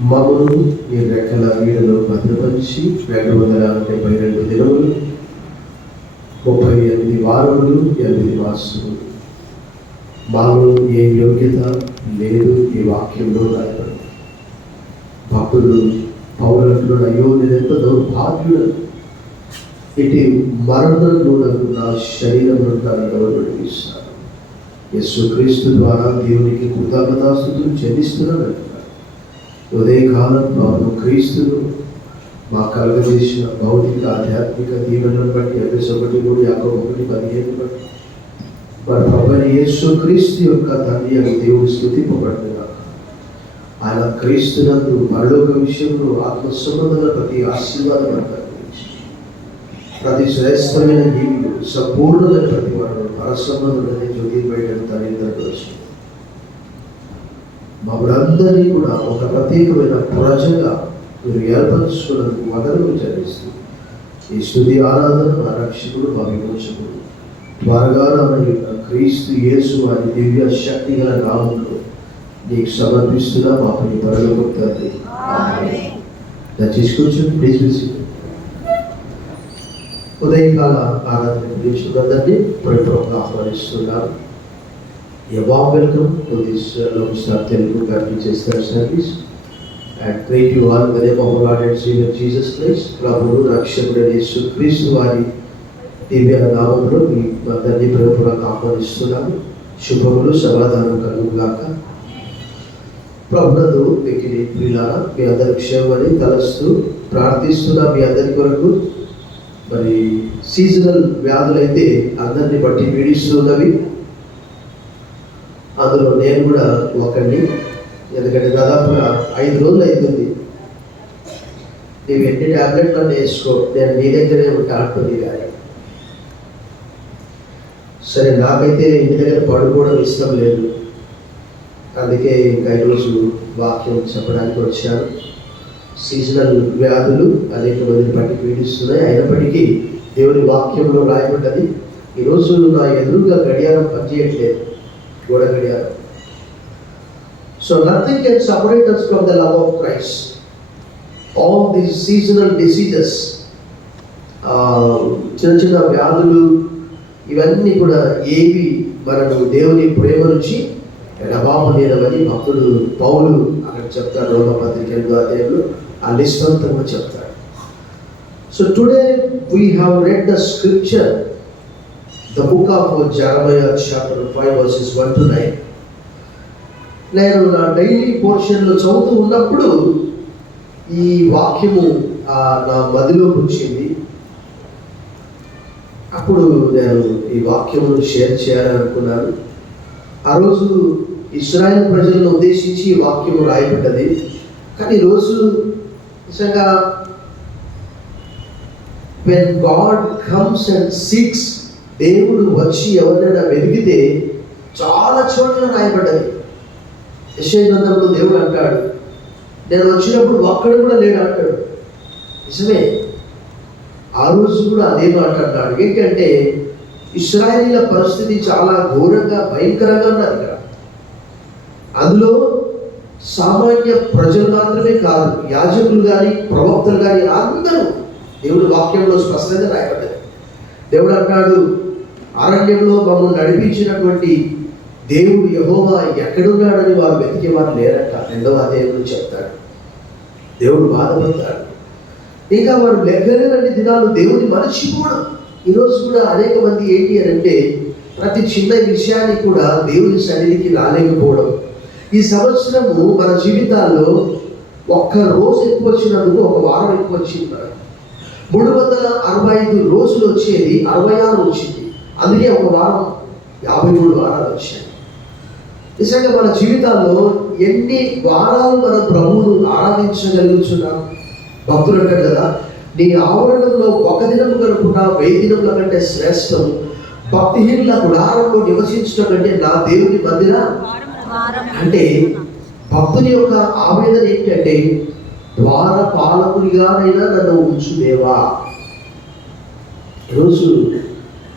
మమ్మను నీ రెక్కల నీడలో భద్రపరిచి 272 దినములు 38 వారములు 8 మాసములు మాలో ఏ యోగ్యత లేదు ఈ వాక్యంలో రాయబడింది. భక్తుడు పౌరులు అయ్యో నేనెంత దౌర్భాగ్యుడను, ఇటు మరణంలో నా శరీరం ఎవరు నడిపిస్తారు. యేసుక్రీస్తు ద్వారా దేవునికి కృతజ్ఞతాస్తుతులు చెల్లిస్తున్నాను అంటున్నాడు. ఉదయకాలం బాబు క్రీస్తును మా కలుగజేసిన భౌతిక ఆధ్యాత్మిక దీవెనలను బట్టి ఎఫెసీ 1:3 యాకోబు 1:15 బట్టి మన ప్రభువైన యేసుక్రీస్తు యొక్క తండ్రి అని దేవుడు స్తుతింపబడుతున్నాడు. ఆయన క్రీస్తునందు పరలోక విషయంలో ఆత్మ సంబంధమైన ప్రతి ఆశీర్వాదం అనుగ్రహించి ప్రతి శ్రేష్టమైన జీవులు సంపూర్ణమైన ప్రతి వారు పరసంబంధులని జ్యోతి బయట తల్లిదండ్రులు మమ్మల్ందరినీ కూడా ఒక ప్రత్యేకమైన ప్రజగా మీరు ఏర్పరచుకున్నందుకు వదలకు చెల్లిస్తూ ఈ స్తుతి ఆరాధన మా రక్షకుడు మా విమోచకుడు త్వరగా రానున్న క్రీస్తు యేసు వారి దివ్య శక్తి గల నామంలో నీకు సమర్పిస్తున్నా మా పని పరలోకపు తండ్రి. దయచేసి కూర్చొని ప్లీజ్. ఉదయకాల ఆరాధన గురించి ప్రభుత్వం ఆహ్వానిస్తున్నాను. A warm welcome to this Lone Star Telugu Baptist service, and greet you all in the name of our Lord and Savior Jesus Christ. ప్రభువు రక్షకుడైన యేసు క్రీస్తు వారి దివ్య నామములో మీ అందరినీ ప్రభువులకు ఆహ్వానిస్తున్నాను. శుభములు సమాధానం కలుగుగాక. ప్రభునందు మిక్కిలి ప్రియులారా, మీ అందరి క్షేమమని తలస్తూ ప్రార్థిస్తున్నా. మీ అందరి కొరకు మరి సీజనల్ వ్యాధులైతే అందరినీ బట్టి పీడిస్తున్నవి. అందులో నేను కూడా ఒకరిని, ఎందుకంటే దాదాపుగా 5 రోజులు అవుతుంది. నీవు ఎన్ని ట్యాబ్లెట్లను వేసుకో, నేను నీ దగ్గరే ఉంటా అంటుంది కానీ సరే, నాకైతే ఇంటి దగ్గర పడుకోవడం ఇష్టం లేదు. అందుకే ఇంకా ఈరోజు వాక్యం చెప్పడానికి వచ్చాను. సీజనల్ వ్యాధులు అనేక మందిని బట్టి పీడిస్తున్నాయి. అయినప్పటికీ దేవుని వాక్యంలో రాయబడ్డది. ఈరోజు నా ఎదురుగా గడియారం పనిచేయట్లేదు, గోడ గడియారం. So nothing can separate us from the love of Christ. All these seasonal diseases, చిన్న చిన్న వ్యాధులు, ఇవన్నీ కూడా ఏవి మనకు దేవుని ప్రేమ నుంచి ఎడబాపలేనవని భక్తుడు పౌలు అక్కడ చెప్తాడు. రోమపత్రిక 8వ అధ్యాయంలో ఆ లిస్ట్ అంతా కూడా చెప్తాడు. So today we have read the scripture, the book of Jeremiah chapter 5 verses 1 to 9. నేను నా డైలీ పోర్షన్లో చదువుతూ ఉన్నప్పుడు ఈ వాక్యము నా మదిలోకి వచ్చింది. అప్పుడు నేను ఈ వాక్యమును షేర్ చేయాలని అనుకున్నాను. ఆ రోజు ఇశ్రాయేల్ ప్రజలను ఉద్దేశించి ఈ వాక్యము రాయబడ్డది. కానీ ఈరోజు నిజంగా when God comes and seeks, దేవుడు వచ్చి ఎవరినైనా వెతికితే చాలా చోట్ల రాయబడ్డది. యెషయా గ్రంథంలో దేవుడు అంటాడు, నేను వచ్చినప్పుడు ఒక్కడు కూడా లేడు అంటాడు. నిజమే, ఆ రోజు కూడా అదే మాట అంటాడు. ఏంటంటే ఇశ్రాయేలీల పరిస్థితి చాలా ఘోరంగా భయంకరంగా ఉన్నది ఇక్కడ. అందులో సామాన్య ప్రజలు మాత్రమే కాదు, యాజకులు కానీ ప్రవక్తలు కానీ అందరూ దేవుడు వాక్యంలో స్పష్టంగా రాయబడ్డది. దేవుడు అంటాడు, అరణ్యంలో మమ్మల్ని నడిపించినటువంటి దేవుడు యెహోవా ఎక్కడున్నాడని వారు వెతికేవారు లేరట. 2వ అధ్యాయంలో చెప్తాడు. దేవుడు బాధపడతాడు. ఇంకా వారు లెక్కలేనన్ని దినాలు దేవుని మరచిపోవడం. ఈరోజు కూడా అనేక మంది ఏంటి అని అంటే ప్రతి చిన్న విషయానికి కూడా దేవుని సన్నిధికి రాలేకపోవడం. ఈ సంవత్సరము మన జీవితాల్లో ఒక్క రోజు ఎక్కువ వచ్చినందుకు ఒక వారం ఎక్కువ వచ్చింది. 365 రోజులు వచ్చేది 66 వచ్చింది. అందుకే ఒక వారం 53 వారాలు వచ్చాయి. నిజంగా మన జీవితాల్లో ఎన్ని వారాలు మన ప్రభువును ఆరాధించగలుగుతున్నాం. భక్తులు అంటారు కదా, నీ ఆవరణంలో ఒక దినం గడుపుట 1000 దినముల కంటే శ్రేష్టం. భక్తిహీనుల గుడారంలో నివసించడం కంటే నా దేవుని మందిరం. అంటే భక్తుని యొక్క ఆవేదన ఏంటంటే, ద్వార పాలకునిగానైనా నన్ను ఉంచుదేవా. ఈరోజు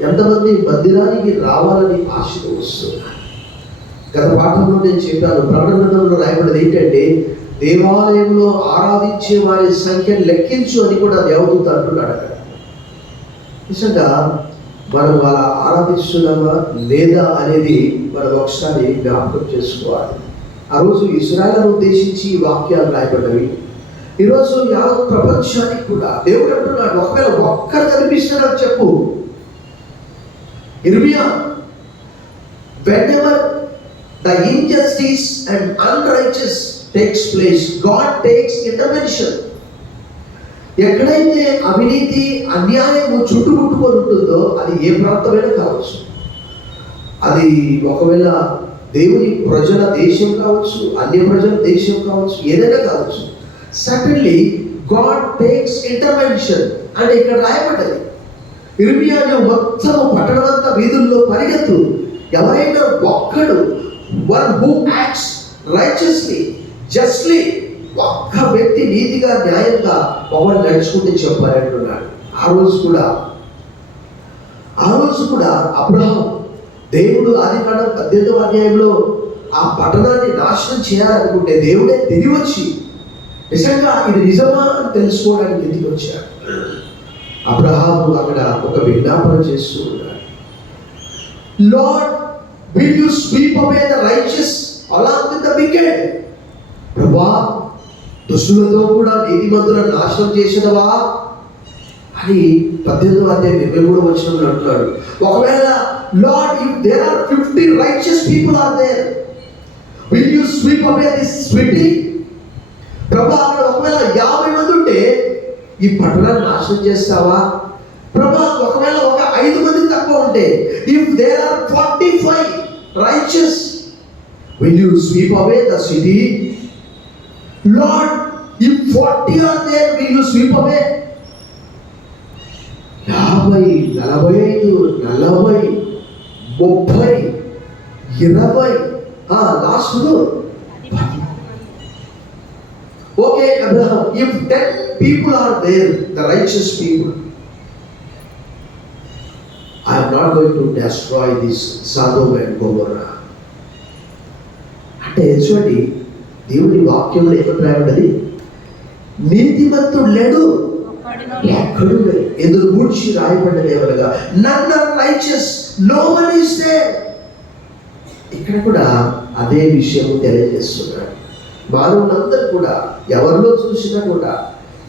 ఎంతమంది మందిరానికి రావాలని ఆశతో వస్తున్నారు. గత పాఠంలో నేను చెప్పాను, ప్రకటన గ్రంథంలో రాయబడింది ఏంటంటే, దేవాలయంలో ఆరాధించే వారి సంఖ్యను లెక్కించు అని కూడా దేవదూత అంటున్నాడు అక్కడ. నిజంగా మనం అలా ఆరాధిస్తున్నామా లేదా అనేది మనం ఒకసారి జ్ఞాపకం చేసుకోవాలి. ఆ రోజు ఇశ్రాయేలును ఉద్దేశించి ఈ వాక్యాలు రాయబడ్డవి. ఈరోజు యావత్ ప్రపంచానికి కూడా దేవుడు అంటున్నాడు, ఒకవేళ ఒక్కరు కనిపిస్తున్నాడు చెప్పు. ఇర్మియా, whenever the injustice and unrighteous takes place, God takes intervention. ఎక్కడైతే అవినీతి అన్యాయము చుట్టుముట్టుకొని ఉంటుందో అది ఏ ప్రాంతమైనా కావచ్చు, అది ఒకవేళ దేవుని ప్రజల దేశం కావచ్చు, అన్య ప్రజల దేశం కావచ్చు, ఏదైనా కావచ్చు, సడన్లీ గాడ్ టేక్స్ ఇంటర్వెన్షన్ అంటే ఇక్కడ రాయబడ్డది. ఇర్మియా మొత్తం పట్టణమంతా వీధుల్లో పరిగెత్తు, ఎవరైనా ఒక్కడు, one who acts righteously justly, ఒక్క వ్యక్తి నీతిగా న్యాయంగా ఒకరు నడుచుకుంటే చెప్పారంటున్నాడు. ఆ రోజు కూడా అబ్రహాం, దేవుడు ఆదికాండం 18వ అధ్యాయంలో ఆ పట్టణాన్ని నాశనం చేయాలనుకుంటే దేవుడే దిగి వచ్చి నిజంగా ఇది నిజమా అని తెలుసుకోవడానికి దిగి వచ్చాడు. అబ్రహాము అక్కడ ఒక విజ్ఞాపన చేస్తూ ఉన్నాడు, lord will you sweep away the righteous along with the wicked. ప్రభువా, దుష్టులతో కూడా నీతిమంతులను నాశనం చేసినవా అని 18వ అధ్యాయం 23వ వచనంలో అంటున్నాడు. ఒకవేళ lord, if there are 50 righteous people are there, will you sweep away this city? ప్రభా, అక్కడ ఒకవేళ 50 మంది ఉంటే ఈ పట్టణాన్ని నాశనం చేస్తావా? ప్రభా, ఒకవేళ ఒక 5 మంది తక్కువ ఉంటే, if there are 45 righteous, will you sweep away the city? Lord, if 40 are there, will you sweep away? 50, 45, 40, 30, 20, లాస్ట్లో 10. Okay, Abraham, if 10 people are there, the righteous people, I am not going to destroy this Sodom and Gomorrah. అంటే చూడండి, దేవుని వాక్యంలో ఏమని రాయబడ్డది? నీతిమంతుడు లేడు, ఒక్కడు లేడు. ఎదురు గురించి రాయబడ్డది ఏమనగా, none are righteous, no one is there. ఇక్కడ కూడా అదే విషయం తెలియజేస్తున్నాడు. మానవులందరూ కూడా ఎవరిలో చూసినా కూడా,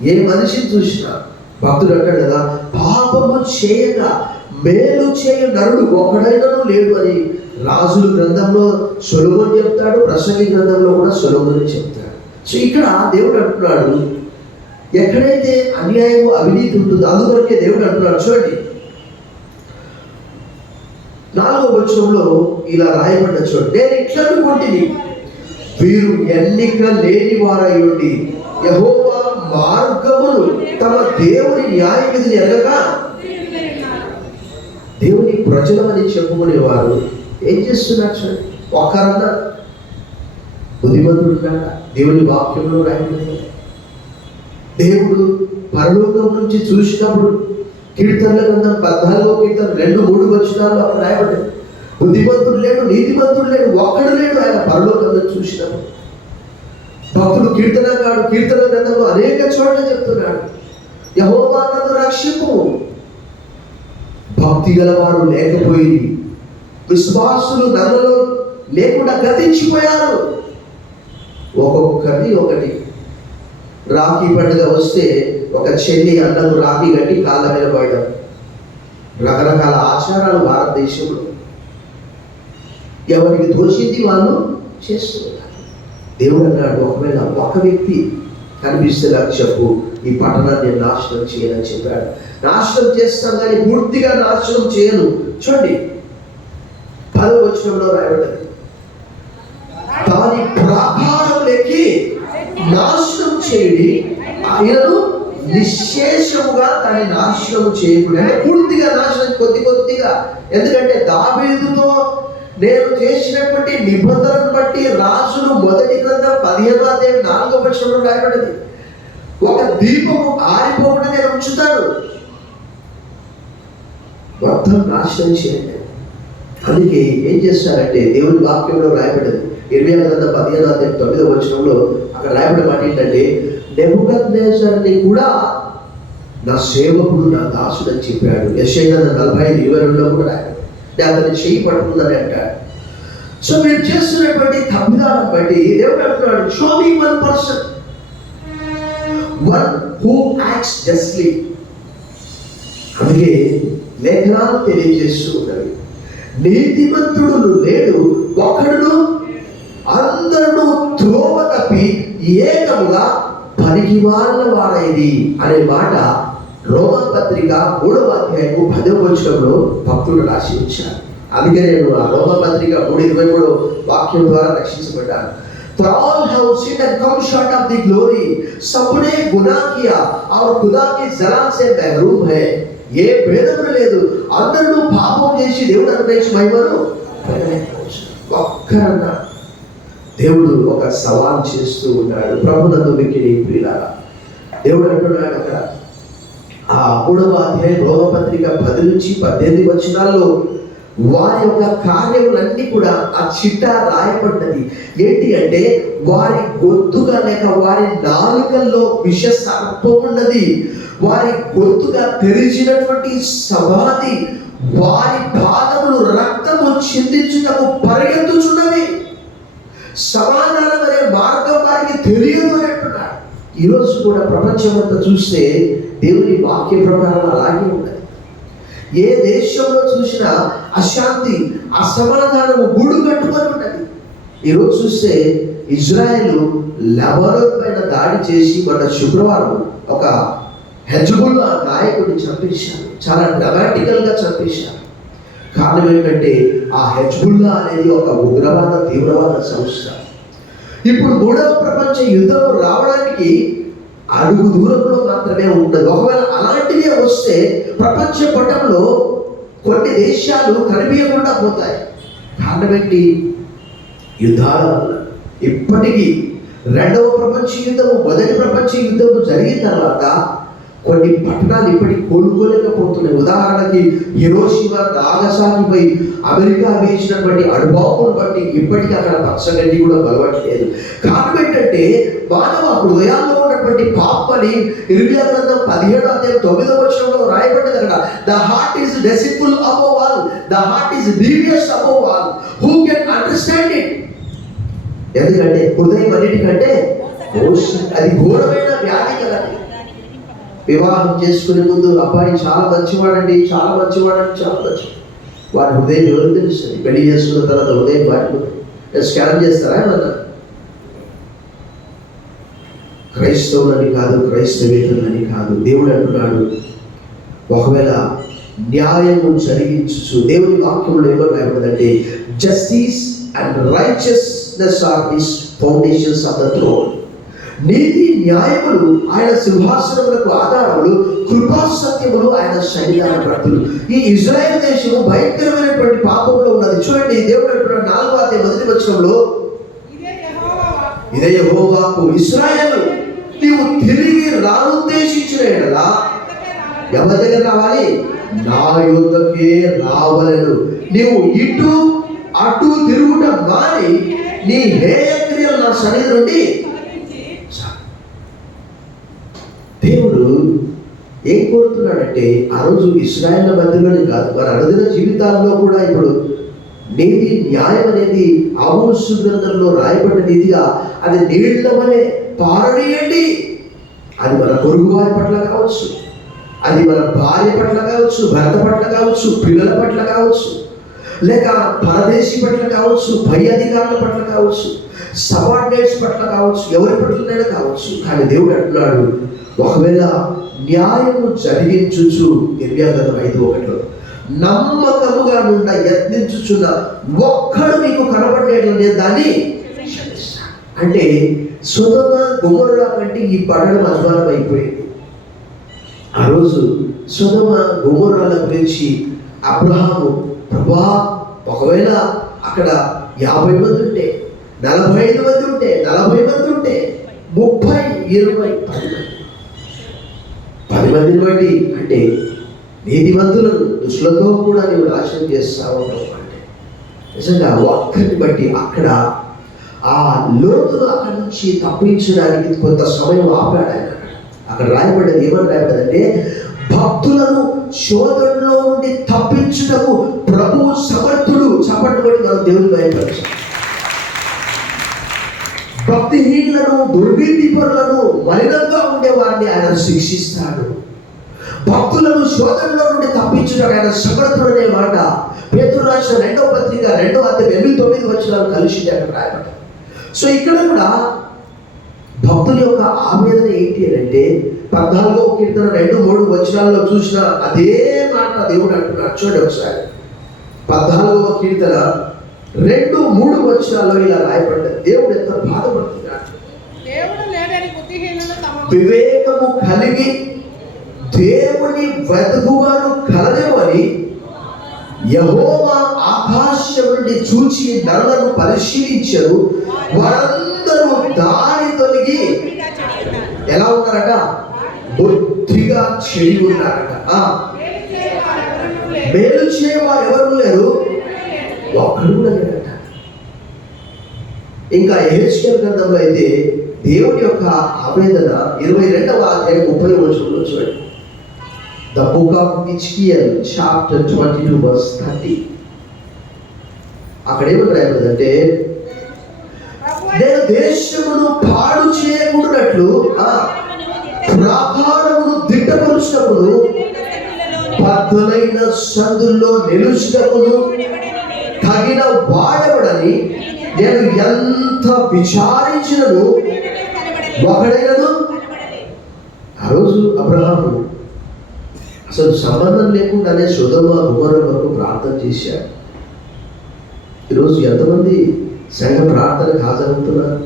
ఏ మనిషిని చూసినా, భక్తుడు అంటాడు కదా, పాపము చేయక మేలు చేయ నరుడు ఒకడైనను లేడు అని రాజుల గ్రంథంలో సొలొమోను చెప్తాడు, ప్రసంగి గ్రంథంలో కూడా సొలొమోను చెప్తాడు. సో ఇక్కడ దేవుడు అంటున్నాడు, ఎక్కడైతే అన్యాయము అవినీతి ఉంటుందో అందుకొరకే దేవుడు అంటున్నాడు. చూడండి 4వ వచనంలో ఇలా రాయబడ్డ చూడండి, నేను ఇట్లా అనుకుంటుని, వీరు ఎన్నిక లేని వారై ఉండి యెహోవా మార్గమును తమ దేవుని న్యాయ విధిని ఎరగక, దేవుని ప్రజలమని చెప్పుకునేవారు ఏం చేస్తున్నారు చూడండి. ఒకరన్నా బుద్ధిమంతుడు ఉన్నాడా? దేవుని వాక్యంలో రాయబడింది. దేవుడు పరలోకం నుంచి చూసినప్పుడు కీర్తనల గ్రంథం 14వ కీర్తన 2-3 వచనాల్లో అక్కడ రాయబడింది, బుద్ధిమంతుడు లేడు, నీతిమంతుడు లేడు, ఒక్కడు లేడు ఆయన పరలోకంలో చూసినప్పుడు. భక్తుడు కీర్తనగాడు కీర్తన గ్రంథంలో అనేక చోట్ల చెప్తున్నాడు, యెహోవా నన్ను రక్షింపు. భక్తి గలవారు లేకపోయి విశ్వాసులు నన్నులో లేకుండా గతించిపోయారు. ఒక్కొక్కటి ఒకటి. రాఖీ పండుగ వస్తే ఒక చెల్లి అన్నకు రాఖీ కట్టి కాళ్ళ మీద పోయడం, రకరకాల ఆచారాలు భారతదేశంలో. ఎవరికి దోషింది వాళ్ళు చేస్తున్నారు. దేవుడు అన్నాడు, ఒకవేళ ఒక వ్యక్తి కనిపిస్తే నాకు చెప్పు, ఈ పట్టణాన్ని నేను నాశనం చేయనని చెప్పాడు. నాశనం చేస్తాను కానీ పూర్తిగా నాశనం చేయను. చూడండి 10వ వచనంలో రాయబడ్డది, దాని ప్రాకారములెక్కి నాశనం చేయడి, ఆయనను నిశ్శేషముగా దాన్ని నాశనం చేయకూడదు. అంటే పూర్తిగా నాశనం, కొద్దిగా. ఎందుకంటే దావీదుతో నేను చేసినటువంటి నిబంధనను బట్టి రాజులు మొదటి గ్రంథం 15వ అధ్యాయం 4వ వచనంలో రాయబడింది, ఒక దీపము ఆరిపోకుండా నేను ఉంచుతాను, మొత్తం నాశనం చేయండి. అందుకే ఏం చేస్తారంటే దేవుని వాక్యంలో రాయబడింది, ఇర్మియా గ్రంథం 15:9 అక్కడ రాయబడిన మాట ఏంటంటే, నెబుకద్నెజర్ని కూడా నా సేవకుడు, నా దాసుడు అని చెప్పాడు. యెషయా 45:22 కూడా రాయబడి, అతన్ని చేయి పట్టుకుందని అంటాడు. సో మీరు చేస్తున్నటువంటి తప్పిదాలను బట్టి దేవుడు అంటున్నాడు, show me one person, one who acts justly. అందుకే లేఖనాలు తెలియజేస్తూ ఉన్నవి, నీతిమంతుడు లేడు ఒకడును, అందరూ త్రోవ తప్పి ఏకముగా పనికిమాలిన వారైది అనే మాట రోమపత్రిక 3వ అధ్యాయము 10వ వచనంలో భక్తుడు రాసి ఉంచారు. అందుకే నేను ఆ రోమపత్రిక 3:23 వాక్యం ద్వారా రక్షించబడ్డాను. For all have sinned and come short of the glory. सबने गुनाह किया और खुदा की जलाल से महरूम है. ఏ భేదము లేదు, అందరూ పాపం చేసి దేవుడు అనుగ్రహించి మహిమను ఒక్కరన్నా. దేవుడు ఒక సవాల్ చేస్తూ ఉన్నాడు. ప్రభునందు మిక్కిలి ప్రియులారా, దేవుడు అంటున్నాడు అక్కడ ఆ 3వ అధ్యాయం రోమపత్రిక 10-18 వచనాల్లో వారి యొక్క కార్యములన్నీ కూడా ఆ చిట్టా రాయబడ్డది. ఏంటి అంటే, వారి గొంతుగా లేక వారి నాలుకల్లో విష సర్పం ఉన్నది, వారి గొంతుగా తెరిచినటువంటి సమాధి, వారి పాదములు రక్తము చిందించుటకు పరిగెత్తుచున్నవి, సమాధానం అనే మార్గం వారికి తెలియదు అని అంటున్నాడు. ఈరోజు కూడా ప్రపంచం అంతా చూస్తే దేవుని వాక్య ప్రకారం అలాగే ఉన్నది. ఏ దేశంలో చూసినా అశాంతి, అసమాధానము గూడు కట్టుకొని ఉన్నది. ఈరోజు చూస్తే ఇజ్రాయెల్ లెబనాన్ పైన దాడి చేసి మొన్న శుక్రవారం ఒక హెజ్బుల్లా నాయకుడిని చంపేశారు. చాలా డ్రామాటికల్గా చంపేశారు. కారణం ఏంటంటే, ఆ హెజ్బుల్లా అనేది ఒక ఉగ్రవాద తీవ్రవాద సంస్థ. ఇప్పుడు 3వ ప్రపంచ యుద్ధం రావడానికి అడుగు దూరంలో మాత్రమే ఉండదు. ఒకవేళ అలాంటిదే వస్తే ప్రపంచ పటంలో కొన్ని దేశాలు కనిపించకుండా పోతాయి. కారణం ఏంటి? యుద్ధాల వల్ల. ఇప్పటికీ 2వ ప్రపంచ యుద్ధము, మొదటి ప్రపంచ యుద్ధము జరిగిన తర్వాత కొన్ని పట్టణాలు ఇప్పటికి కోలుకోలేకపోతున్నాయి. ఉదాహరణకి హిరోషిమా, నాగసాకిపై అమెరికా వేసినటువంటి అణుబాంబును బట్టి ఇప్పటికీ అక్కడ పచ్చగడ్డి కూడా బలవట్లేదు. కారణం ఏంటంటే, మానవ హృదయాల్లో ఉన్నటువంటి పాపని ఇర్మియా గ్రంథం 17:9 వచనంలో రాయబడ్డది అక్కడ, the heart is deceitful above all, the heart is devious above all, who can understand it. ఎందుకంటే హృదయం అన్నిటికంటే అది ఘోరమైన వ్యాధి కదా. వివాహం చేసుకునే ముందు అబ్బాయి చాలా మంచివాడండి, చాలా మంచివాడండి, చాలా మంచి, వారి హృదయం ఎవరు తెలుస్తుంది? పెళ్లి చేసుకున్న తర్వాత హృదయం వారిపోతుంది. స్కాన్ చేస్తారా ఏమన్నా? క్రైస్తవులని కాదు, క్రైస్తవేతరులని కాదు. దేవుడు అంటున్నాడు, ఒకవేళ న్యాయము జరిగించు, దేవుని వాక్యంలో ఏమని రాయబడిందంటే, justice and righteousness are his foundations of the throne. నీతి న్యాయములు ఆయన సింహాసనములకు ఆధారములు, కృపా సత్యములు ఆయన సన్నిధాన భక్తులు. ఈ ఇజ్రాయెల్ దేశము భయంకరమైనటువంటి పాపంలో ఉన్నది. చూడండి, దేవుడు అంటున్నాడు 4వ అధ్యాయం 1వ వచనంలో, ఇదే యెహోవా వాక్కు, ఇశ్రాయేలు నీవు తిరిగి రానుద్దేశించిన ఎడల ఎవరి దగ్గర రావాలి? నా యొద్దకే రావలెను. నీవు ఇటు అటు తిరుగుట మాని నీ హేయ క్రియలు నా సన్నిధి నుండి. దేవుడు ఏం కోరుతున్నాడంటే, ఆ రోజు ఇశ్రాయేల్ మధ్యలోనే కాదు, మన అనుదిన జీవితాల్లో కూడా ఇప్పుడు నీతి న్యాయం అనేది ఆమోసు గ్రంథంలో రాయబడ్డ నీతిగా అది నీళ్ల వలె పారనీయండి. అది మన పొరుగు వారి పట్ల కావచ్చు, అది మన భార్య పట్ల కావచ్చు, భర్త పట్ల కావచ్చు, పిల్లల పట్ల కావచ్చు, లేక పరదేశీ పట్ల కావచ్చు, పై అధికారుల పట్ల కావచ్చు, సబార్డినేట్స్ పట్ల కావచ్చు, ఎవరి పట్లనైనా కావచ్చు. కానీ దేవుడు అంటున్నాడు, ఒకవేళ న్యాయము జరిగించుచు, ఇర్మియా గ్రంథం 5:1 నమ్మకముగా నుండ యత్నించుచున్న ఒక్కడు మీకు కనబడేట్లు నేను దాన్ని అంటే, సొదొమ గొమొర్రా కంటే ఈ పట్టణం అధ్వానం అయిపోయింది. ఆ రోజు సొదొమ గొమొర్రాల గురించి అబ్రహాము, ప్రభా ఒకవేళ అక్కడ 50 మంది ఉంటే, 45 మంది ఉంటే, 40 మంది ఉంటే, 30, 20, 10 మందిని బట్టి అంటే నీతిమంతులను దుష్టులతో కూడా నీవు నాశనం చేస్తావు అంటే, నిజంగా ఒక్కరిని బట్టి అక్కడ ఆ లోతును అక్కడి నుంచి తప్పించడానికి కొంత సమయం ఆపాడు ఆయన. అక్కడ రాయబడ్డది, ఏమని రాయబడ్డదంటే, భక్తులను శోధనలో నుండి తప్పించుటకు ప్రభువు సమర్థుడు. చప్పట్లు కొట్టి మనం దేవుని భయపరచు. భక్తిహీనులను, దుర్నీతి పరులను, మలినంగా ఉండే వారిని ఆయన శిక్షిస్తాడు. భక్తులను శోధనలో నుండి తప్పించడానికి ఆయన సమర్థుడు అనే మాట పేతురు రాసిన 2వ పత్రిక 2వ అధ్యాయం 8-9 వచనాలు కలిసి అక్కడ రాయబడ్డాయి. సో ఇక్కడ కూడా భక్తుల యొక్క ఆవేదన ఏంటి అని అంటే, 14వ కీర్తన 2-3 వచనాల్లో చూసిన అదే మాట దేవుడు అంటున్నాడు. చూడండి ఒకసారి, 14వ కీర్తన 2-3 వచనాల్లో ఇలా రాయబడ్డది. దేవుడు ఎంత బాధపడుతున్నాడు. వివేకము కలిగి దేవుని వెతుకువారు కలదేమని యెహోవా ఆకాశం నుండి చూచి నరులను పరిశీలించారు. వారందరూ దారి తొలగి ఎలా ఉన్నారట? బుద్ధిగా చెడి ఉన్నారట. మేలు చేయవారు ఎవరు లేరు, ఒక్కడు కూడా లేరట. ఇంకా యెహెజ్కేలు గ్రంథంలో అయితే దేవుని యొక్క ఆవేదన 22వ అధ్యాయం 30వ వచనంలో చూడండి. The book of Ezekiel chapter 22 verse 30. అక్కడ ఏమని రాయబడిందంటే, నేను దేశమును పాడు చేయకూడనట్లు ప్రాకారమును దిట్టపరుచుటకును పదునైన సందుల్లో నిలుచుటకును తగిన వాడబడని నేను ఎంత విచారించినను ఒకడైనను. ఆ రోజు అబ్రహాము అసలు సంబంధం లేకుండానే సొదొమ గొమొర్రా వరకు ప్రార్థన చేశాడు. ఈరోజు ఎంతమంది సంఘ ప్రార్థనకు హాజరవుతున్నారు?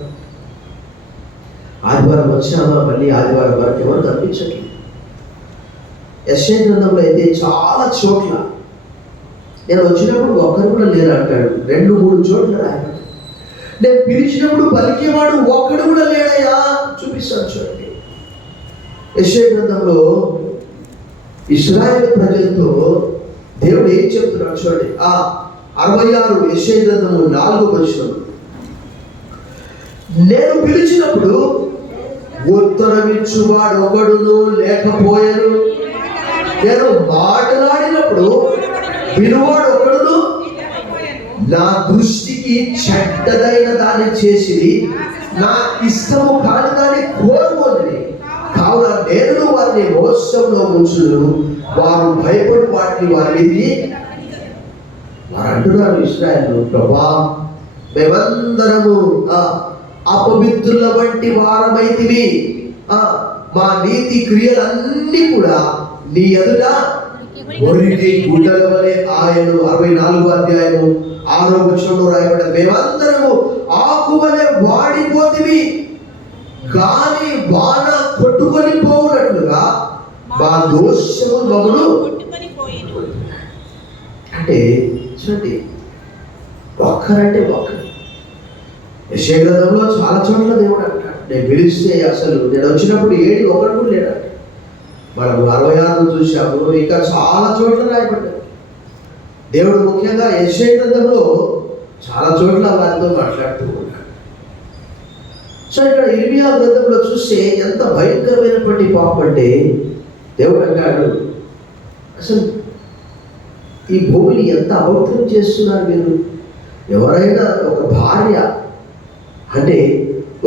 ఆదివారం వచ్చామా, మళ్ళీ ఆదివారం వరకు ఎవరు కనిపించట్లేదు. యెషయా గ్రంథంలో అయితే చాలా చోట్ల నేను వచ్చినప్పుడు ఒక్కరు కూడా లేరు అంటాడు. 2-3 చోట్ల రాయబడ్డాడు. నేను పిలిచినప్పుడు పలికేవాడు ఒక్కడు కూడా లేడయ్యా. చూపిస్తాను చూడండి. యెషయా గ్రంథంలో ఇశ్రాయేలు ప్రజలతో దేవుడు ఏం చెప్తున్నాడు చూడండి. 66 యెషయా గ్రంథము 4వ వచనం. నేను పిలిచినప్పుడు ఉత్తరమిచ్చువాడు ఒకడును లేకపోయాను. నేను మాట్లాడినప్పుడు వినువాడు ఒకడును. నా దృష్టికి చెడ్డదైన దాన్ని చేసి నా ఇష్టము కాని దాన్ని కోరుకోండి. కావున నేను వారిని మోసంలో ఉంచును, వారు భయపడి వాటిని వారికి. వారు అంటున్నారు ఇశ్రాయేలు, ప్రభా మేమందరము అపవిత్రుల వంటి వారమైతివి. మా నీతి క్రియలన్నీ కూడా నీ ఎదుట మురికి గుడ్డల వలె ఆయను. 64వ అధ్యాయము 6వ వచనంలో రాయబడ్డది, మేమందరము ఆకు వలె వాడిపోతివి, గాలి వాన కొట్టుకొని పోవునట్లుగా మా దోషము మమ్మను. అంటే చూడండి, ఒక్కరంటే ఒక్కరు. యెషయా గ్రంథంలో చాలా చోట్ల దేవుడు అంటాడు, నేను పిలిస్తే అసలు నేను వచ్చినప్పుడు ఏడి ఒకడు కూడా లేడంట. మనం 66 చూసాము, ఇంకా చాలా చోట్ల రాయబడ్డాడు. దేవుడు ముఖ్యంగా యెషయా గ్రంథంలో చాలా చోట్ల వారితో మాట్లాడుతూ ఉన్నాడు. సో ఇక్కడ ఇర్మియా గ్రంథంలో చూస్తే ఎంత భయంకరమైనటువంటి పాపం అంటే, దేవుడు అంటాడు, అసలు ఈ భూమిని ఎంత అపవిత్రం చేస్తున్నారు మీరు. ఎవరైనా ఒక భార్య అంటే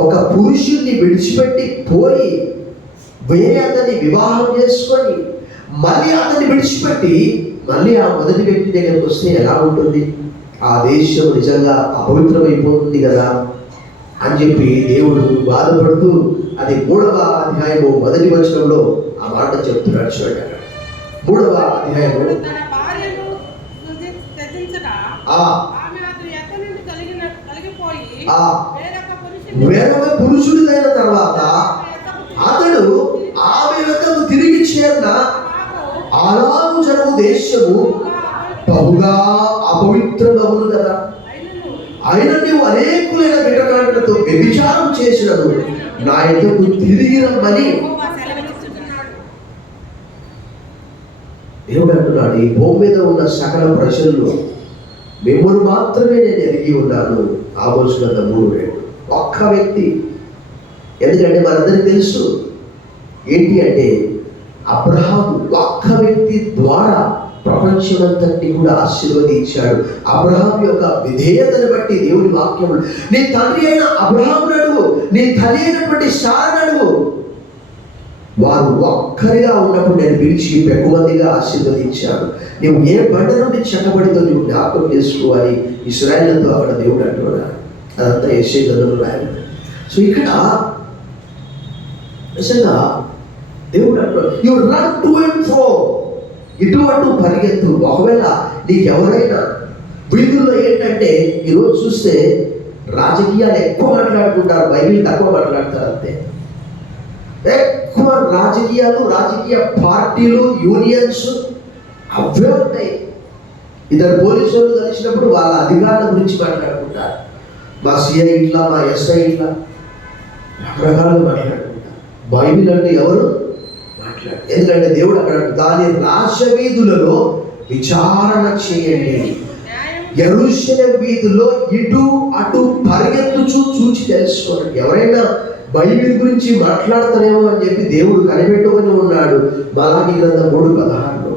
ఒక పురుషుడిని విడిచిపెట్టి పోయి వేరే అతన్ని వివాహం చేసుకొని మళ్ళీ అతన్ని విడిచిపెట్టి మళ్ళీ ఆ మొదటి వ్యక్తి దగ్గరికి వస్తే ఎలా ఉంటుంది? ఆ దేశం నిజంగా అపవిత్రమైపోతుంది కదా అని చెప్పి దేవుడు బాధపడుతూ అది 3వ అధ్యాయము 1వ వచనంలో ఆ మాట చెప్తున్నాడు. చూడండి, 3వ అధ్యాయము వేరొక పురుషుడిదైన తర్వాత అతడు ఆమె యొక్కకు తిరిగి చేరిన అలాగు జనము దేశము బహుగా అపవిత్రమవును కదా. అయినా నీవు అనేకులైన విగ్రహాలతో వ్యభిచారం చేసినను నా యొక్కకు తిరిగి రమ్మని దేవుడు అంటున్నాడు. ఈ భూమి మీద ఉన్న సకల ప్రజల్లో మిమ్మల్ని మాత్రమే నేను ఎరిగి ఉన్నాను. ఆమోసు గ్రంథం 3:2. ఒక్క వ్యక్తి. ఎందుకంటే మనందరికీ తెలుసు ఏంటి అంటే అబ్రహాము ఒక్క వ్యక్తి ద్వారా ప్రపంచమంతటి కూడా ఆశీర్వదించాడు. అబ్రహాం యొక్క విధేయతను బట్టి దేవుని వాక్యం, నీ తండ్రి అయిన అబ్రహామును అడుగు, నీ తల్లి అయినటువంటి శారాను అడుగు, వారు ఒక్కరిగా ఉన్నప్పుడు నేను పిలిచి బహుమందిగా ఆశీర్వదించాడు. నువ్వు ఏ బండ నుండి చెక్కబడితో నువ్వు జ్ఞాపకం చేసుకోవాలి ఇశ్రాయేలుతో అక్కడ దేవుడు అంటున్నాడు. అదంతా యెషయా గ్రంథంలో రాయబడింది. సో ఇక్కడ నిజంగా దేవుడు అంటున్నాడు, you run to and fro, ఇటు అటు పరిగెత్తు. ఒకవేళ నీకు ఎవరైనా వీధుల్లో ఏంటంటే ఈరోజు చూస్తే రాజకీయాలు ఎక్కువ మాట్లాడుకుంటారు, బైబిల్ తక్కువ మాట్లాడతారు. అంతే, ఎక్కువ రాజకీయాలు, రాజకీయ పార్టీలు, యూనియన్స్ అవే ఉంటాయి. ఇద్దరు పోలీసులు కలిసినప్పుడు వాళ్ళ అధికారుల గురించి మాట్లాడుకుంటారు. మా సిఐ ఇట్లా, మా ఎస్ఐ ఇట్లా రకరకాలుగా మాట్లాడుకుంటారు. బైబిల్ అంటే ఎవరు మాట్లాడు? ఎందుకంటే దేవుడు అక్కడ దాని రాజవీధులలో విచారణ చేయండి, యెరూషలేము వీధుల్లో ఇటు అటు పరిగెత్తుచూ చూచి తెలుసుకోండి. ఎవరైనా బైబిల్ గురించి మాట్లాడతారేమో అని చెప్పి దేవుడు కనిపెట్టుకుని ఉన్నాడు. మలాకి గ్రంథం 3:16.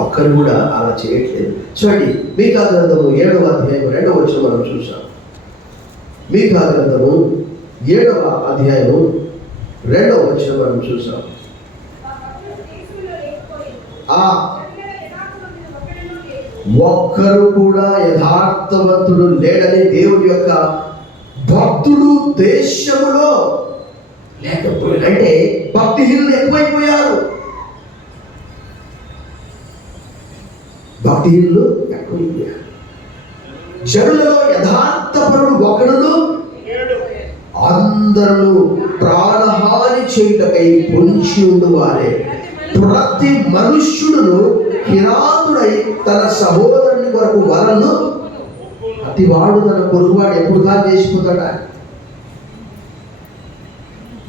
ఒక్కరు కూడా అలా చేయట్లేదు. చూడండి, మీకా గ్రంథము 7వ అధ్యాయం 2వ వచనం మనం చూసాం. మీకా గ్రంథము 7వ అధ్యాయము 2వ వచనం మనం చూసాం. ఒక్కరు కూడా యథార్థవంతుడు లేడని దేవుడి యొక్క భక్తుడు దేశములో లేకపోయాడు. అంటే భక్తిహీనులు ఎక్కువైపోయారు. భక్తిహీనులు ఎక్కువైపోయారు. జనులలో యథార్థపరుడు ఒకడును అందరూ ప్రాణహాని చేయుటకై పొంచి ఉండువారే. ప్రతి మనుష్యుడును కిరాతుడై తన సహోదరుని కొరకు వలను ప్రతివాడు తన పొరుగువాడు ఎప్పుడు కాదు చేసిపోతాడా?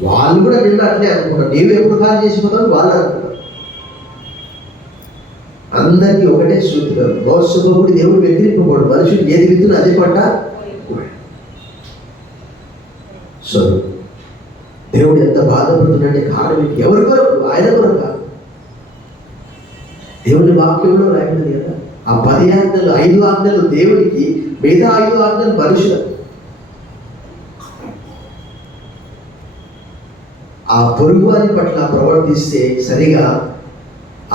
వాళ్ళు కూడా నిన్న అట్లే అనుకుంటారు, నీవు ఎప్పుడు కాదు చేసిపోతావు వాళ్ళు అనుకుంటారు. అందరికీ ఒకటే సూత్రం, మోసపోకుడు దేవుడు వ్యతిరేకపోడు, మనుషుడు ఏది విత్తున అదే పంట. సో దేవుడు ఎంత బాధపడుతుందంటే కారణం ఎవరి కొరకు? ఆయన కొరకు కాదు. దేవుని వాక్యంలో రాయబడింది కదా, ఆ 10 ఆజ్ఞలు, 5 ఆజ్ఞలు దేవునికి, మిగతా 5 ఆజ్ఞలు మనుషులకు. ఆ పొరుగువారి పట్ల ప్రవర్తిస్తే సరిగా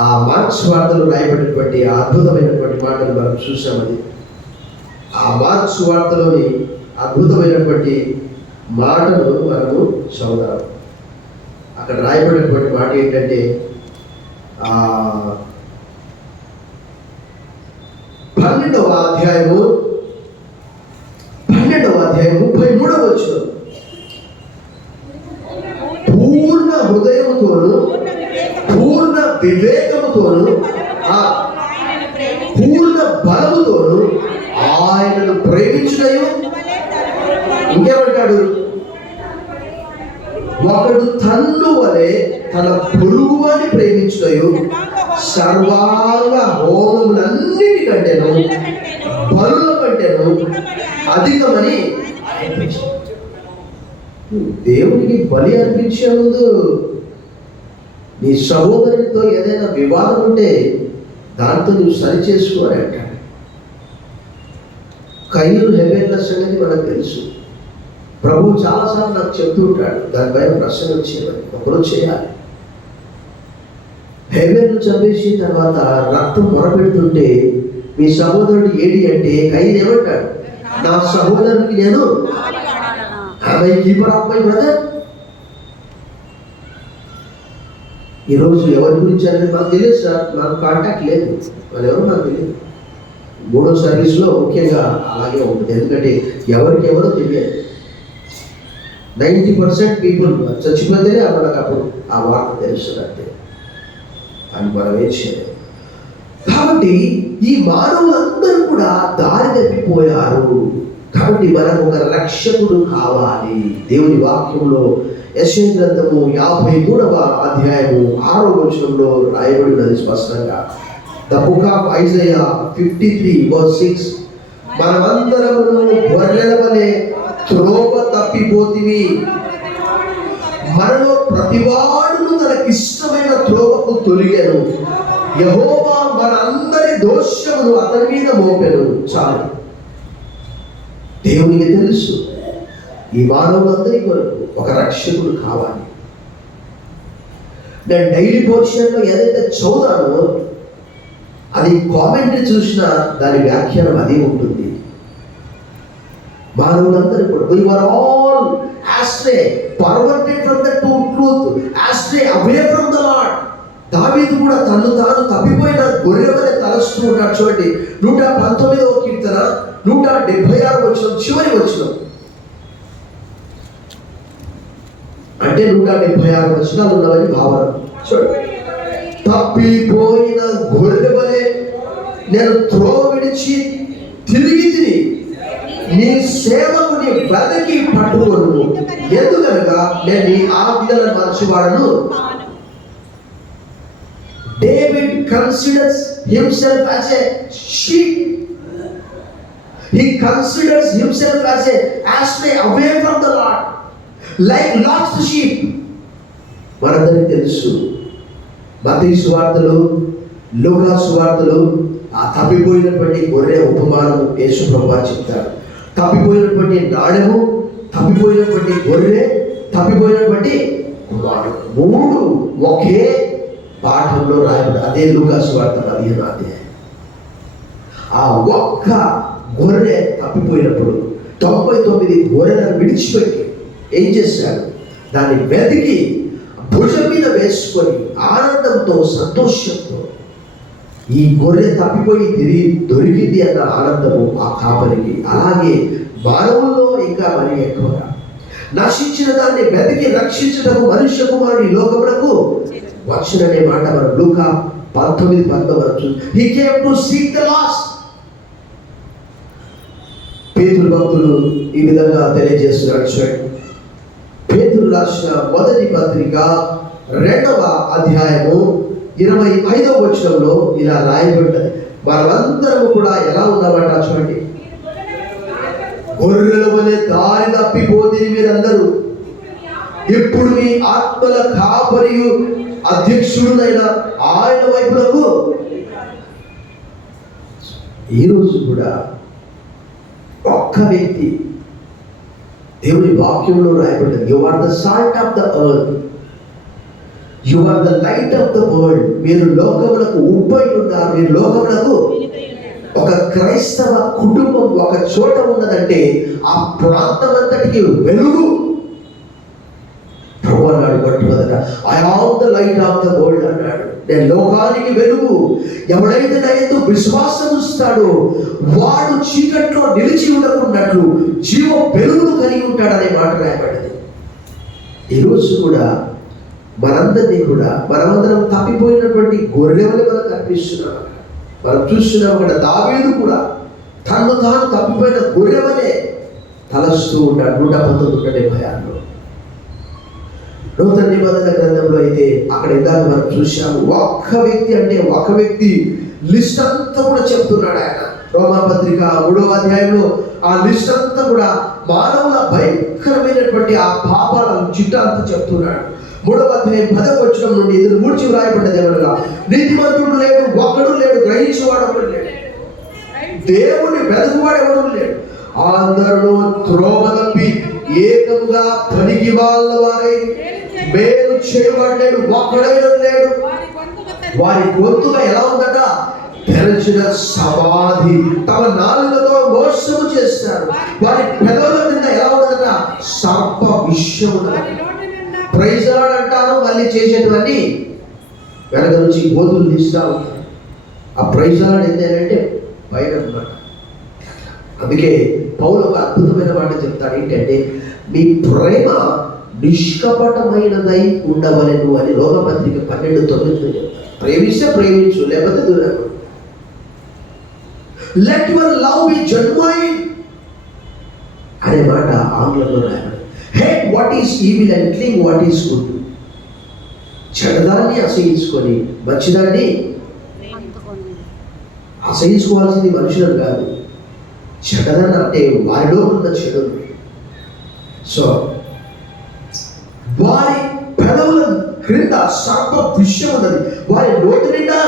ఆ మార్క్స్ వార్తలు రాయబడినటువంటి ఆ అద్భుతమైనటువంటి మాటలు మనం చూసామని. ఆ మార్క్స్ వార్తలోని అద్భుతమైనటువంటి మాటను మనము చదువుదాం. అక్కడ రాయబడినటువంటి మాట ఏంటంటే 12వ అధ్యాయము 33వ వచనం, పూర్ణ హృదయముతోను పూర్ణ వివేకముతోను పూర్ణ బలముతోను ఆయనను ప్రేమించుటయు. ఇంకేమంటాడు? ఒకడు తన్ను వలె తన పొరుగువాని ప్రేమించుటయు సర్వాంగ హోమములన్నిటికంటేను బలుల కంటేను అధికమని. దేవునికి బలి అర్పించే ముందు నీ సహోదరునితో ఏదైనా వివాదం ఉంటే దాంతో నువ్వు సరి చేసుకోవాలి అంటాడు. కయ్యూరు హెబెల్ల సంగతి మనకు తెలుసు. ప్రభు చాలాసార్లు నాకు చెప్తూ ఉంటాడు, దానిపైన ప్రశ్న వచ్చేవాడు, ఒకరు చేయాలి. హెబెల్ను చంపేసిన తర్వాత రక్తం మొరపెడుతుంటే మీ సహోదరుడు ఏడి అంటే కయ్యూరు ఏమంటాడు? నా సహోదరునికి నేను ఆమె కీపర్ ఆఫ్ మై బ్రదర్. ఈరోజు ఎవరి గురించి అనేది మాకు తెలియదు సార్, నాకు కాంటాక్ట్ లేదు, వాళ్ళు ఎవరు నాకు తెలియదు. 3వ సర్వీస్లో ముఖ్యంగా అలాగే ఉంటుంది. ఎందుకంటే ఎవరికి ఎవరో తెలియదు. 90% పీపుల్ చచ్చిపోతేనే మనకు అప్పుడు ఆ వార్త తెలుస్తుంది అంతే, అని మనం ఏం చేయలేదు. కాబట్టి ఈ మానవులందరూ కూడా దారి తప్పిపోయారు. కాబట్టి మనకు ఒక రక్షకుడు కావాలి. దేవుని వాక్యంలో యెషయా గ్రంథము 53వ అధ్యాయము 6వ వచనంలో రాయబడి ఉన్నది స్పష్టంగా. ద బుక్ ఆఫ్ ఐజయా 53:6, మనమందరము గొర్రెల వలె త్రోవ తప్పిపోతివి. మనలో ప్రతివాడును తనకిష్టమైన త్రోవకు తొలిగెను. యెహోవా మనందరి దోషములు అతని మీద మోపెను. చాలు. దేవునికి తెలుసు ఈ మానవులందరి కొరకు ఒక రక్షకుడు కావాలి. నేను డైలీ పోర్షన్లో ఏదైతే చదువుతానో అది కామెంటరీ చూసినా దాని వ్యాఖ్యానం అదే ఉంటుంది. మానవులందరూ కూడా we were all astray, perverted from the truth, astray away from the Lord. దావీదు కూడా తను తాను తప్పిపోయిన గొర్రె వలె తలస్తూ ఉన్నాడు. చూడండి 119వ కీర్తన 176 వచనం చివరి వచనం. అంటే 176 వచనాలు ఉన్నవని భావన. చూడండి, తప్పిపోయిన గొర్రె వలె నేను త్రోవ విడిచి తిరిగి నీ సేవకుని వెదకి పట్టుకొను. ఎందుకనగా నేను నీ ఆజ్ఞలను మరచివాడను. David considers himself as a sheep. He considers himself as a astray away from the Lord, like lost sheep. మనందరికీ తెలుసు మత్తయి సువార్తలు, లూకా సువార్తలు ఆ తప్పిపోయినటువంటి గొర్రె ఉపమానం యేసు ప్రభువు చెప్తారు. తప్పిపోయినటువంటి నాణెము, తప్పిపోయినటువంటి గొర్రె, తప్పిపోయినటువంటి కుమారుడు, మూడు ఒకే పాఠంలో రాయబడి. అదే లూకా సువార్త 15వ అధ్యాయం. ఆ ఒక్క గొర్రె తప్పిపోయినప్పుడు 99 గొర్రెలను విడిచిపెట్టి ఏం చేశాడు? దాన్ని వెతికి భుజం మీద వేసుకొని ఆనందంతో సంతోషంతో ఈ గొర్రె తప్పిపోయి తిరిగి దొరికింది అన్న ఆనందము ఆ కాపరికి. అలాగే మానవుల్లో ఇంకా మరి ఎక్కువగా నశించిన దాన్ని వెతికి రక్షించడము మనుష్య కుమారుడు ఈ లోకములకు వచ్చుననే మాట మనం లూకా 19:19 He came to seek the lost. పేతురు భక్తులు ఈ విధంగా తెలియజేస్తున్నాడు. చూడండి, పేతురు రాసిన మొదటి పత్రిక 2వ అధ్యాయము 25వ వచనంలో ఇలా రాయబడ్డది. మనమందరము కూడా ఎలా ఉన్నామట చూడండి. గొర్రెల వలె దారి తప్పిపోతే మీరందరూ ఇప్పుడు మీ ఆత్మల కాపరియు అధ్యక్షుడునైన ఆయన వైపులకు. ఈరోజు కూడా ఒక్క వ్యక్తి దేవుని వాక్యంలో రాయబడ్డది. You are the salt of the earth, you are the light of the world. మీరు లోకములకు ఉప్పై ఉన్నారు, మీరు లోకములకు. ఒక క్రైస్తవ కుటుంబం ఒక చోట ఉన్నదంటే ఆ ప్రాంతం అంతటికి వెలుగు. ప్రభు అన్నాడు మొట్టమొదట, I am the light of the world అన్నాడు. నేను లోకానికి వెలుగు. ఎవడైతే నా యందు విశ్వాసం ఉంచుతాడో వాడు చీకట్లో నిలిచి ఉండకున్నట్లు జీవ వెలుగును కలిగి ఉంటాడనే మాట రాయబడింది. ఈరోజు కూడా మనందరినీ కూడా మనమందరం తప్పిపోయినటువంటి గొర్రెవలే మనకు కనిపిస్తున్నాం. మనం చూస్తున్నాం అక్కడ దావీదు కూడా తను తాను తప్పిపోయిన గొర్రెవలే తలస్తూ ఉంటాడు. 119:76 నూతన నిబంధన గ్రంథంలో అయితే అక్కడ ఇందాక మనం చూసాము. ఒక్క వ్యక్తి అంటే ఒక వ్యక్తి లిస్ట్ అంతా కూడా చెప్తున్నాడు ఆయన. రోమాపత్రిక 3వ అధ్యాయంలో ఆ లిస్ట్ అంతా కూడా మానవుల భయంకరమైనటువంటి ఆ పాపాల చిట్టా అంతా చెప్తున్నాడు. 3వ అధ్యాయం 10వ వచనం నుండి ఇద్దరు మూడ్చి వ్రాయబడ్డది ఏమనగా, నీతిమంతుడు లేడు, ఒక్కడు లేడు, గ్రహించేవాడు ఒకడు లేడు, దేవుని వెతుకువాడు ఎవడు లేడు, అందరూ త్రోవ తప్పి ఏకముగా పనికి వాళ్ళ వారై మేలు చేయబడలేడు, ఒక్కడైనా లేడు. వారి గొంతుగా ఎలా ఉందట? తెరచిన సమాధి. తమ నాలుకతో మోసము చేస్తారు. వారి పెదవుల కింద ఎలా ఉందట? సర్ప విషం ఉన్నదట. ప్రైజ్ లార్డ్ అంటారు, మళ్ళీ చేసేటువంటి వెనక నుంచి గోతులు తీస్తూ ఉంటారు. ఆ ప్రైజ్ లార్డ్ ఏంటంటే బయట అన్నమాట. అందుకే పౌలు ఒక అద్భుతమైన మాట చెప్తాడు. ఏంటంటే మీ ప్రేమ నిష్కపటమైనదై ఉండవలెను అని రోమపత్రిక 12:9 చెప్తారు. ప్రేమిస్తే ప్రేమించు, లేకపోతే దూరం. Let your love be genuine అనే మాట ఆంగ్లంలో రాయబడింది. Hate what is evil and cling what is good. చెడ్డదాన్ని అసహించుకొని మంచిదాన్ని అసహించుకోవాల్సింది మనుషులను కాదు. చెడ్డదాన్ని అంటే వారిలో ఉన్న చెడు సో వారి పెదవుల క్రింద సర్ప విషయం ఉన్నది, వారి నోటి నిండా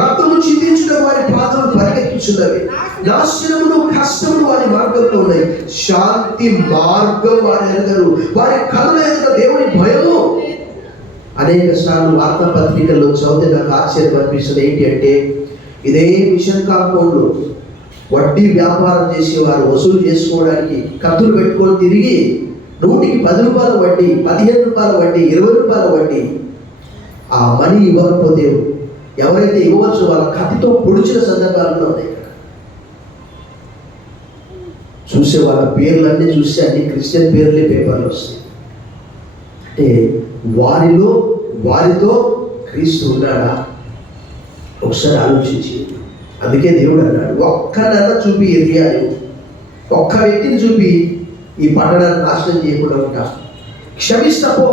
రక్తము చిందించడం వారి పాదములు పరిగెత్తుచున్నవి, నాశనమును కష్టములు వారి మార్గంలో ఉన్నాయి, శాంతి మార్గం వారు ఎరగరు, వారి కనుల ఎదుట దేవుని భయము. అనేక సార్లు వార్తాపత్రికల్లో చదివితే నాకు ఆశ్చర్యం అనిపిస్తుంది. ఏంటి అంటే, ఇదే మిషన్ కాంపౌండ్లో వడ్డీ వ్యాపారం చేసేవారు వసూలు చేసుకోవడానికి కత్తులు పెట్టుకొని తిరిగి 100కి 10 రూపాయల వడ్డీ, 15 రూపాయల వడ్డీ, 20 రూపాయల వడ్డీ. ఆ మనీ ఇవ్వకపోతే ఎవరైతే ఇవ్వవచ్చు వాళ్ళ కత్తితో పొడిచిన సందర్భాలు ఉన్నాయి. చూసే వాళ్ళ పేర్లన్నీ చూస్తే అన్ని క్రిస్టియన్ పేర్లే పేపర్లు వస్తాయి. అంటే వారితో క్రీస్తు ఉన్నాడా? ఒకసారి ఆలోచించి. అందుకే దేవుడు అన్నాడు, ఒక్కనన్నా చూపి ఎదిగాలి, ఒక్క వ్యక్తిని చూపి ఈ పట్టణాన్ని నాశనం చేయకుండా ఉంటా, క్షమిస్తపో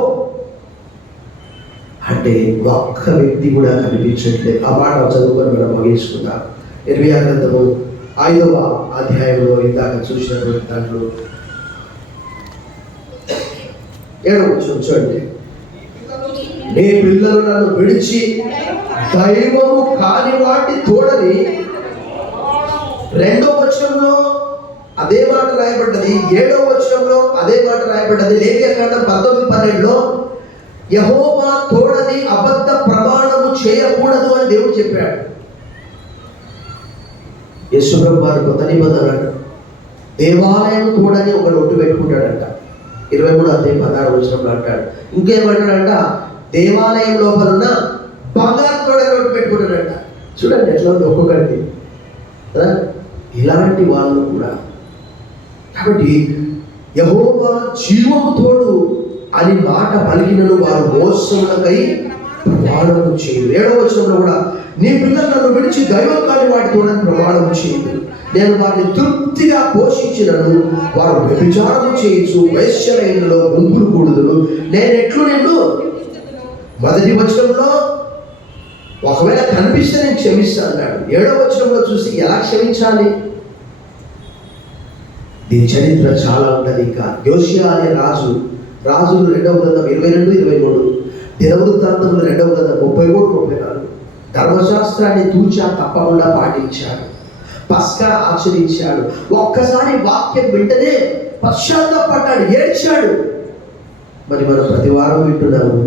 అంటే ఒక్క వ్యక్తి కూడా కనిపించట్లేదు. ఆ మాట చదువుకొని మనం ముగించుకుందాం. ఇర్మియా గ్రంథము 5వ అధ్యాయంలో ఇందాక చూసినటువంటి దాంట్లో 7వ వచనం చూడండి. నీ పిల్లలు నన్ను విడిచి దైవము కాని వాటి తోడని. 2వ వచనంలో అదే మాట రాయబడ్డది, 7వ వచనంలో అదే మాట రాయబడ్డది. లేవియాకాండం 19:12లో యెహోవా తోడని అబద్ధ ప్రమాణము చేయకూడదు అని దేవుడు చెప్పాడు. యేసుప్రభు వారు కొత్త నిబంధన దేవాలయం తోడని ఒక నొట్టు పెట్టుకుంటాడంట. 23:16 అంటాడు. ఇంకేమంటాడంట, దేవాలయం లోపల ఉన్న బంగారు తోడని నొట్టు పెట్టుకుంటాడంట. చూడండి ఎట్లా ఉంది ఒక్కొక్కరికి. ఇలాంటి వాళ్ళు కూడా. కాబట్టి యెహోవా జీవము తోడు అని మాట పలికినను వారు మోసములకై ప్రమాణము చేయదు. 7వ వచనంలో కూడా నీ పిల్లలు నన్ను విడిచి దైవం కాని వాటి తోడని ప్రమాణము చేయదు, నేను వారిని తృప్తిగా పోషించినను వారు వ్యభిచారము చేయొచ్చు, వైశ్యలైనలో గుంపులు కూడుదును, నేను ఎట్లు నిన్ను. 1వ వచనంలో ఒకవేళ కనిపిస్తే నేను క్షమిస్తాను అన్నాడు. 7వ వచనంలో చూసి ఎలా క్షమించాలి? దీని చరిత్ర చాలా ఉంటుంది. ఇంకా యోషియా అనే రాజులు 2వ గ్రంథం 22-23, దినవృత్తాంతములు 2వ గ్రంథం 33-34 ధర్మశాస్త్రాన్ని తూచా తప్పకుండా పాటించాడు, పస్కా ఆచరించాడు. ఒక్కసారి వాక్యం వింటనే పశ్చాత్తాపడ్డాడు, ఏడ్చాడు. మరి మనం ప్రతి వారం వింటున్నాము.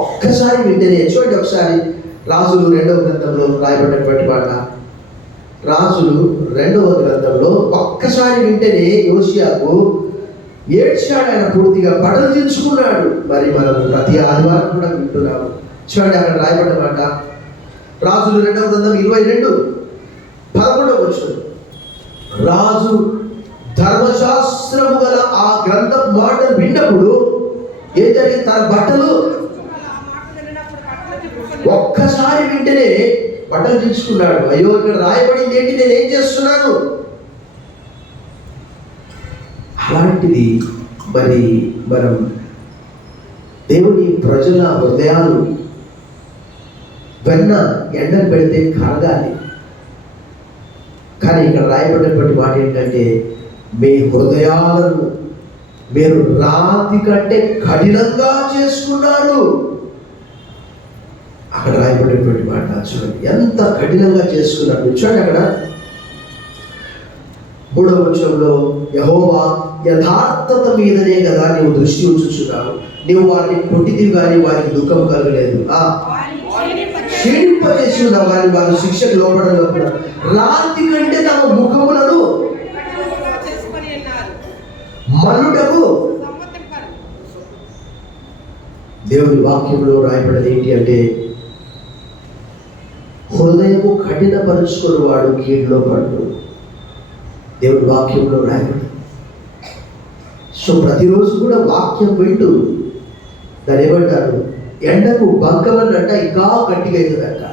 ఒక్కసారి వింటేనే. చూడండి ఒకసారి రాజులు 2వ గ్రంథంలో రాయబడినటువంటి మాట. రాజులు 2వ గ్రంథంలో ఒక్కసారి వింటేనే యోషియాకు ఏడ్చాడు, ఆయన పూర్తిగా బట్టలు దించుకున్నాడు. మరి మనం ప్రతి ఆదివారం కూడా వింటున్నాము. చూడండి అక్కడ రాయబడ్డ మాట. రాజులు 2వ గ్రంథం 22-11 వచనం. రాజు ధర్మశాస్త్రము గల ఆ గ్రంథం మాటలు విన్నప్పుడు ఏం జరిగింది? తన బట్టలు ఒక్కసారి వింటేనే బట్టలు దించుకున్నాడు. అయ్యో ఇక్కడ రాయబడింది ఏంటి, నేను ఏం చేస్తున్నాను? అలాంటిది మరి మనం దేవుని ప్రజల హృదయాలు వెన్న ఎండలు పెడితే కరగాలి. కానీ ఇక్కడ రాయబడినటువంటి మాట ఏంటంటే, మీ హృదయాలను మీరు రాతి కంటే కఠినంగా చేసుకున్నారు. అక్కడ రాయబడినటువంటి మాట చూడండి, ఎంత కఠినంగా చేసుకున్నారు. చూడండి అక్కడ 3వ వచనంలో, యెహోవా యథార్థత మీదనే కదా నీవు దృష్టి ఉంచుచున్నావు, నీవు వారిని కొట్టిదివి కానీ వారికి దుఃఖం కలగలేదు, క్షీణింపజేసి ఉన్నావు కానీ వారు శిక్షకు లోపడలేకుండా రాతి కంటే తమ ముఖములను మనుటకు. దేవుని వాక్యంలో రాయబడేది ఏంటి అంటే, హృదయము కఠినపరుచుకుని వాడు కీడులో పడు. దేవుని వాక్యంలో రాయబడి. సో ప్రతిరోజు కూడా వాక్యం వింటూ దాన్ని ఏమంటారు, ఎండకు బంకమన్నట్ట ఇంకా గట్టిగా అవుతుందంట.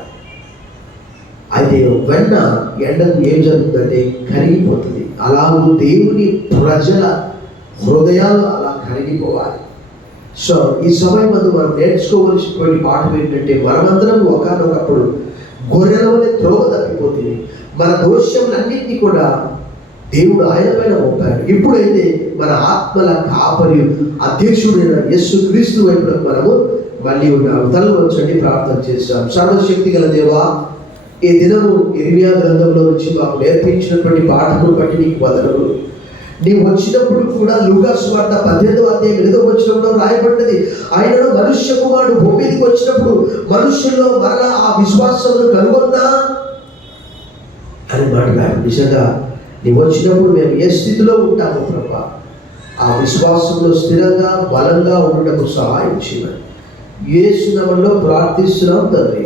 అయితే వెన్న ఎండకు ఏం జరుగుతుందంటే కరిగిపోతుంది. అలాగూ దేవుని ప్రజల హృదయాలు అలా కరిగిపోవాలి. సో ఈ సమయం ముందు మనం నేర్చుకోవలసినటువంటి పాఠం ఏంటంటే, మనమందరం ఒకనొకప్పుడు గొర్రెల వలె త్రోవ తప్పిపోతుంది, మన దోషములన్నింటినీ కూడా దేవుడు ఆయన పైన మోపాడు. ఇప్పుడైతే మన ఆత్మల కాపరి అధ్యక్షుడైన యేసుక్రీస్తు వైపు మనము మళ్ళీ ఉన్నాము. తల వంచండి, ప్రార్థన చేస్తాం. సర్వశక్తి గల దేవా, ఈ దినము ఇర్మియా గ్రంథంలో నుంచి మాకు నేర్పించినటువంటి పాఠమును బట్టి నీకు వందనములు. నీవు వచ్చినప్పుడు కూడా లూకా సువార్త 18వ అధ్యాయం 8వ వచనంలో రాయబడ్డది, ఆయనను మనుష్య కుమారుడు భూమి మీదకి వచ్చినప్పుడు మనుష్యుల్లో మరలా ఆ విశ్వాసమును కనుగొన్నా అని మాట్లాడు. నిజంగా నీవు వచ్చినప్పుడు మేము ఏ స్థితిలో ఉంటామో ప్రభా, ఆ విశ్వాసంలో స్థిరంగా బలంగా ఉండటకు సహాయం చేయమని యేసు నామములో ప్రార్థిస్తున్నాం తండ్రి.